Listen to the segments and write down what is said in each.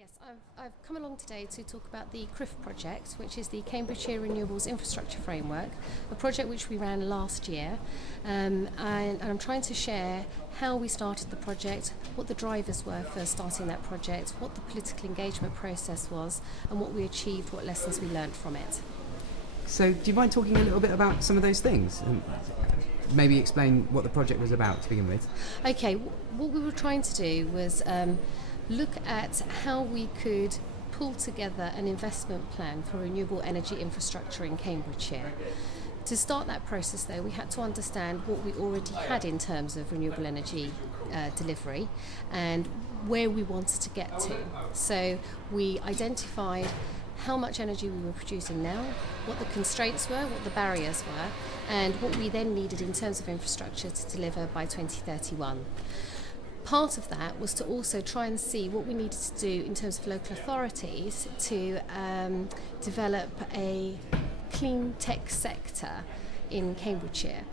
Yes, I've come along today to talk about the RIF project, which is the Cambridgeshire Renewables Infrastructure Framework, a project which we ran last year, and I'm trying to share how we started the project, what the drivers were for starting that project, what the political engagement process was, and what we achieved, what lessons we learnt from it. So do you mind talking a little bit about some of those things? And maybe explain what the project was about to begin with. Okay, what we were trying to do was look at how we could pull together an investment plan for renewable energy infrastructure in Cambridgeshire. To start that process, though, we had to understand what we already had in terms of renewable energy delivery and where we wanted to get to. So we identified how much energy we were producing now, what the constraints were, what the barriers were, and what we then needed in terms of infrastructure to deliver by 2031. Part of that was to also try and see what we needed to do in terms of local authorities to develop a clean tech sector in Cambridgeshire.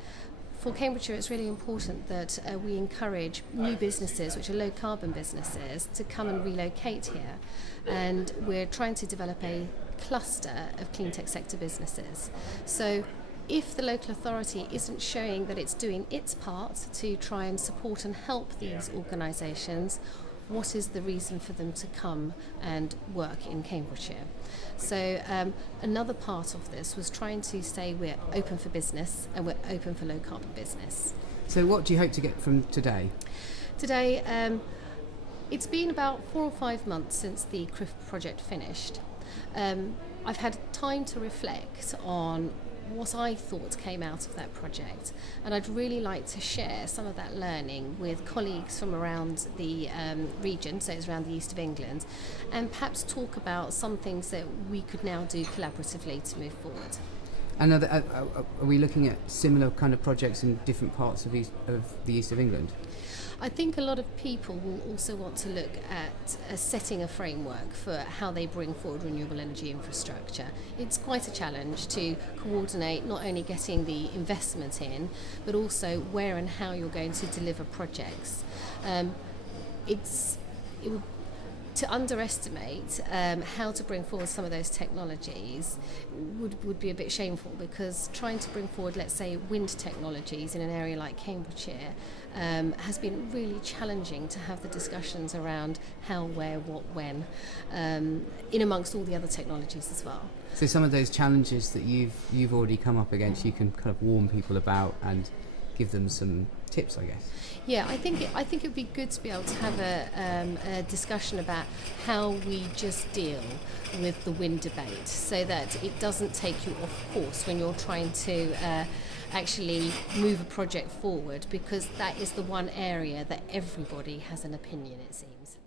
For Cambridgeshire, it's really important that we encourage new businesses, which are low carbon businesses, to come and relocate here. And we're trying to develop a cluster of clean tech sector businesses. So if the local authority isn't showing that it's doing its part to try and support and help these organisations, what is the reason for them to come and work in Cambridgeshire? So another part of this was trying to say we're open for business and we're open for low carbon business. So what do you hope to get from today? Today, it's been about 4 or 5 months since the RIF project finished. I've had time to reflect on what I thought came out of that project, and I'd really like to share some of that learning with colleagues from around the region, so it's around the east of England, and perhaps talk about some things that we could now do collaboratively to move forward. And are we looking at similar kind of projects in different parts of the east of England? I think a lot of people will also want to look at setting a framework for how they bring forward renewable energy infrastructure. It's quite a challenge to coordinate not only getting the investment in, but also where and how you're going to deliver projects. To underestimate how to bring forward some of those technologies would be a bit shameful, because trying to bring forward, let's say, wind technologies in an area like Cambridgeshire has been really challenging to have the discussions around how, where, what, when, in amongst all the other technologies as well. So some of those challenges that you've already come up against, you can kind of warn people about and give them some tips, I guess. Yeah, I think it would be good to be able to have a discussion about how we just deal with the wind debate, so that it doesn't take you off course when you're trying to actually move a project forward, because that is the one area that everybody has an opinion, it seems.